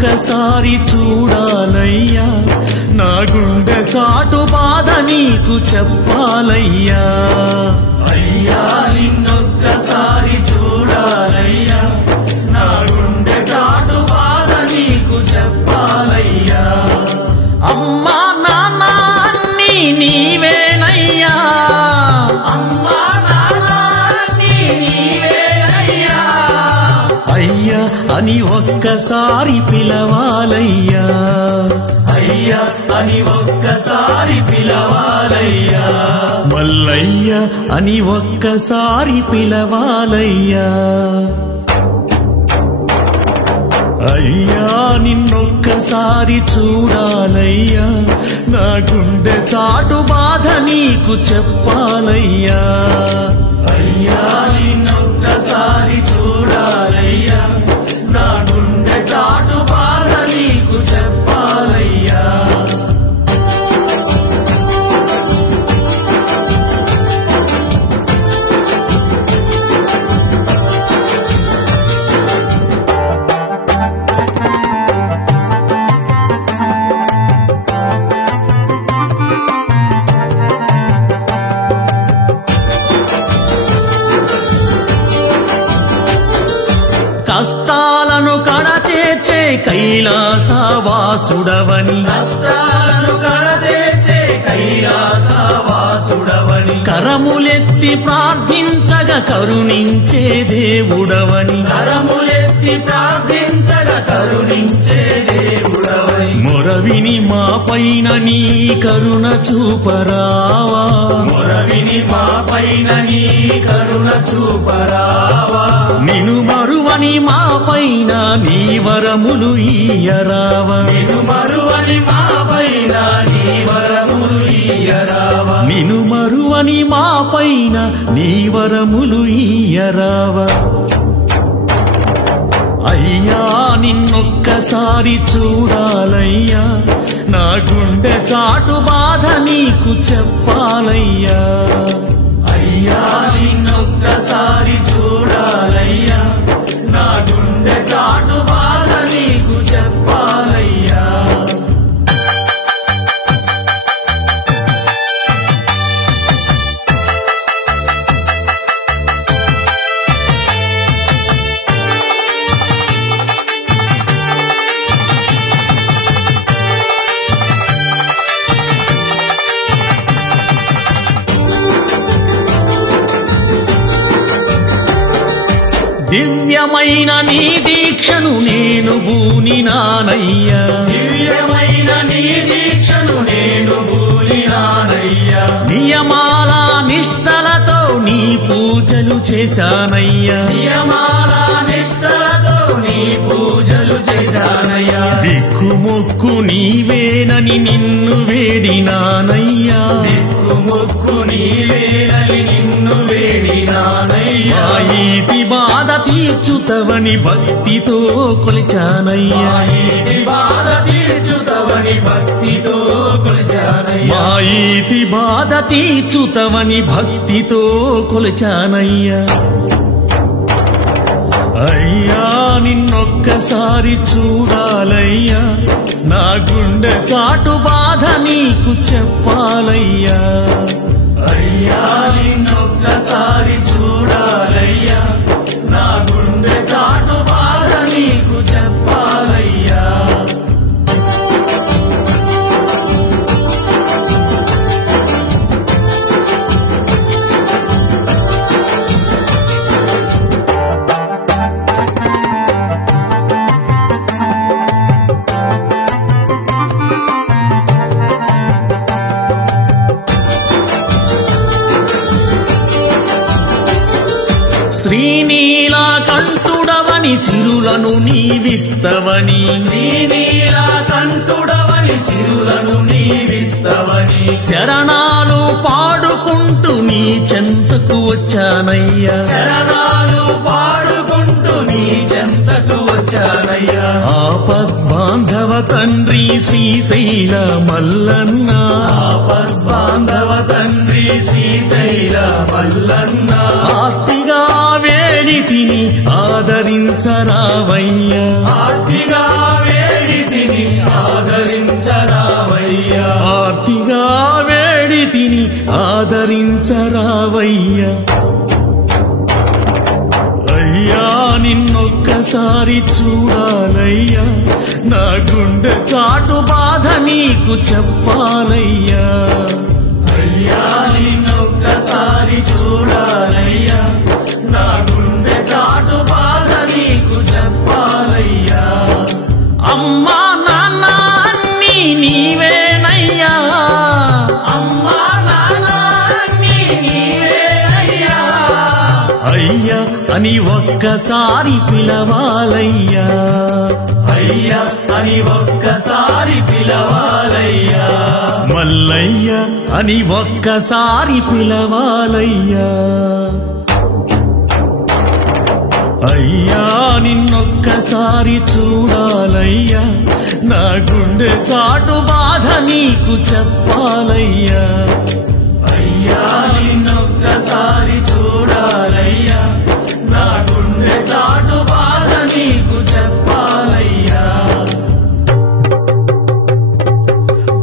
నిన్నొక్కసారి చూడాలయ్యా, నా గుండె చాటు బాధ నీకు చెప్పాలయ్యా. అయ్యా నిన్నొక్కసారి చూడాలయ్యా, నా గుండె చాటు బాధ నీకు చెప్పాలయ్యా. అమ్మా నాన్న అన్నీ నీవేనయ్యా, అమ్మా నాన్న అన్నీ నీవేనయ్యా. అయ్యా అని ఒక్కసారి పిలవాలయ్యా, అయ్యా అని ఒక్కసారి పిలవాలయ్యా. మల్లయ్య అని ఒక్కసారి పిలవాలయ్యా. అయ్యా నిన్నొక్కసారి చూడాలయ్యా, నా గుండె చాటు బాధ నీకు చెప్పాలయ్యా. అయ్యా నిన్నొక్కసారి చూడాలయ్యా, నా గుండె చాటు బాధ నీకు చెప్పాలయ్యా. కష్టాలను కడతేర్చే కైలాసవాసుడవని, కష్టాలను కడతేర్చే కైలాసవాసుడవని, కరములెత్తి ప్రార్థించగా కరుణించే దేవుడవని, కరములెత్తి ప్రార్థించగా కరుణించే దేవుడవని. మొరవిని మా పైన నీ కరుణ చూపరావా, మొరవిని మా పైన నీ కరుణ చూపరావా. నిను మరువని మా పైన నీ వరములు ఇయ్యరావా, నిను మరువని మా పైన నీ వరములు ఇయ్యరావా. నిను మరువని మా పైన నీ వరములు ఇయ్యరావా. అయ్యా నిన్నొక్కసారి చూడాలయ్యా, నా గుండె చాటు బాధ నీకు చెప్పాలయ్యా. అయ్యా నిన్నొక్కసారి చూడాలయ్యా, నా గుండె చాటు బాధ నీకు చెప్పాలయ్యా. దివ్యమైన నీ దీక్షను నేను బూనినానయ్యా, దివ్యమైన నీ దీక్షను నేను బూనినానయ్యా. నియమాల నిష్టలతో నీ పూజలు చేశానయ్యా, నియమాల నిష్టలతో నీ పూజలు చేశానయ్యా. దిక్కుమొక్కు నీవేనని నిన్ను వేడినానయ్యా, దిక్కుమొక్కు నీవేనని నిన్ను వేడినానయ్యా. ఈతి బాధ తీర్చుతవని భక్తితో కొలిచానయ్యా, ఈతి బాధ తీర్చుతవని భక్తితో కొలిచానయ్యా. మా ఈతి బాధ తీర్చుతవని భక్తితో కొలిచానయ్యా. అయ్యా నిన్నొక్కసారి చూడాలయ్యా, నా గుండె చాటు బాధ నీకు చెప్పాలయ్యా. అయ్యా నిన్నొక్కసారి చూడాలయ్యా, నా గుండె చాటు బాధ నీకు చెప్పాలయ్యా. శ్రీనీలకంఠుడవని సిరులను నీవిస్తవని, శ్రీనీలకంఠుడవని సిరులను నీవిస్తవని. శరణాలు పాడుకుంటూ నీ చెంతకు వచ్చానయ్యా, శరణాలు పాడుకుంటూ నీ చెంతకు వచ్చానయ్యా. ఆపద్బాంధవ తండ్రి శ్రీశైల మల్లన్న, ఆపద్బాంధవ తండ్రి శ్రీశైల మల్లన్న. ఆర్తిగా వేడి తిని ఆదరించరావయ్యా, ఆర్తిగా వేడి స్వామిగా వేడి తిని ఆదరించరావయ్యా అయ్యా నిన్నొక్కసారి చూడాలయ్యా నా గుండె చాటు బాధ నీకు చెప్పాలయ్యా అయ్యా నిన్నొక్కసారి చూడాలయ్యా నా గుండె చాటు బాధ నీకు చెప్పాలయ్యా అమ్మా నాన్న అన్నీ నీవేనయ్యా అమ్మా నాన్న అన్నీ నీవేనయ్యా అయ్యా అని ఒక్కసారి పిలవాలయ్యా అయ్యా అని ఒక్కసారి పిలవాలయ్యా మల్లయ్య అని ఒక్కసారి పిలవాలయ్యా అయ్యా నిన్నొక్కసారి చూడాలయ్యా నా గుండె చాటు బాధ నీకు చెప్పాలయ్యా అయ్యా నిన్నొక్కసారి చూడాలయ్యా నా గుండె చాటు బాధ నీకు చెప్పాలయ్యా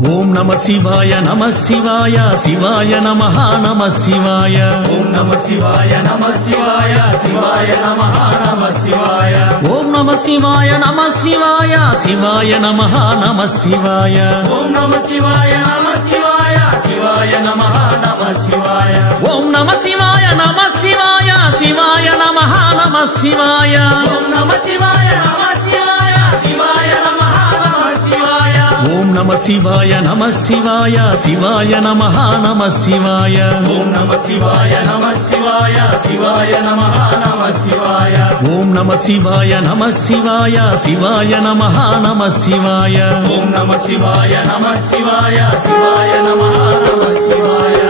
ఓం నమ శివాయ నమ శివాయ శివాయ నమః నమ శివాయ ఓం నమ శివాయ నమ శివాయ శివాయ నమః నమ శివాయ ఓం నమ శివాయ నమ శివాయ శివాయ నమః నమ శివాయ ఓం నమ శివాయ నమ శివాయ శివాయ నమః నమ శివాయ ఓం నమ శివాయ నమ శివాయ శివాయ నమః నమ శివాయ ఓం నమ శివాయ నమ శివాయ శివాయ నమః నమ శివాయ ఓం నమ శివాయ నమ శివాయ శివాయ నమః నమ శివాయ ఓం నమ శివాయ నమ శివాయ శివాయ నమః నమ శివాయ ఓం నమ శివాయ నమ శివాయ శివాయ నమః నమ శివాయ ఓం నమ శివాయ నమ శివాయ శివాయ నమః నమ శివాయ